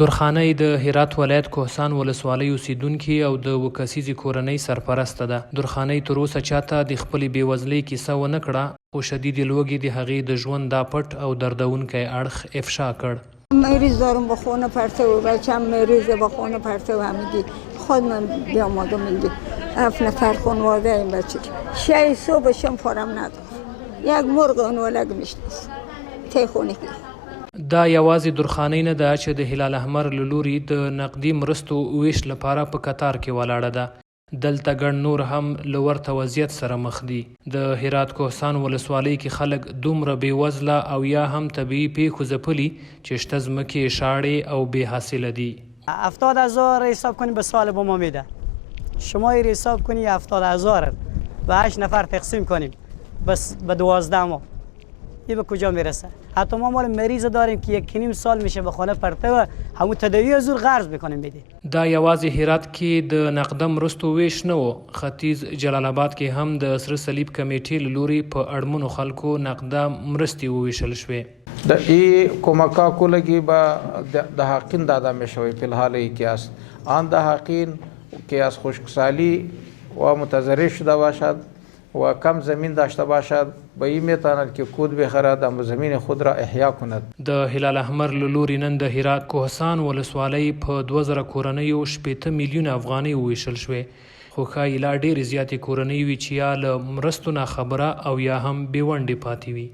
درخانۍ د هرات ولایت کوهستان ولسوالۍ اوسیدونکې او د اووه کسیزې کورنۍ سرپرسته ده. درخانۍ تر اوسه چاته د خپلې بېوزلۍ کیسه ونه کړه، خو شدید لوږې د هغې د ژوند دا پټ او دردونکی اړخ افشا کړ. مریض دارم با خونه پرته و بچم مریضه با خونه پرته و همگی خود من بیاماده میگی 7 نفر خانواده این بچه 6 صبحشم پارم ندارم یک مرغ اونولگ میشنست تی خونه که دا یوازې درخانۍ نه ده چې د هلال احمر له لوري د نقدي مرستو ویش لپاره په کتار کې ولاړه ده. دلته ګڼ نور هم له ورته وضعیت سره مخ دي. د هرات کوهستان ولسوالۍ کې خلک دومره بېوزله او یا هم طبیعي پیښو ځپلي چې شته ځمکې شاړې او بې حاصله دي. 70,000 حساب کنی به سال با ما میده. شما حساب کنی 70,000 به 8 نفر تقسیم کنیم بس به 12 ماه این به کجا میرسه؟ حتی ما مال مریض داریم که 1.5 سال میشه به خانه پرته و همون تداوی زور قرض میکنیم میدی. دا یوازې هرات کې د نقده مرستو ویش نه و، ختیځ جلال آباد کې هم د سره صلیب کمیټې له لوري په اړمنو خلکو نقده مرستې وویشل شوې. د ای کمکاکو لگی با د حقین دادا میشوی فی الحال یکی است آن د حقین که از خشکسالی و متضرر شده باشد و کم زمین داشته باشد به این میتواند که کود بخرد اما زمین خود را احیا کند. د هلال احمر له لوري نن د هرات کوهستان ولسوالۍ په 2000 کورنیو 80 میلیون افغانۍ وویشل شوې، خو ښایي لا ډېرې زیاتې کورنۍ وي چې یا له مرستو ناخبره او یا هم بې ونډې پاتې وي.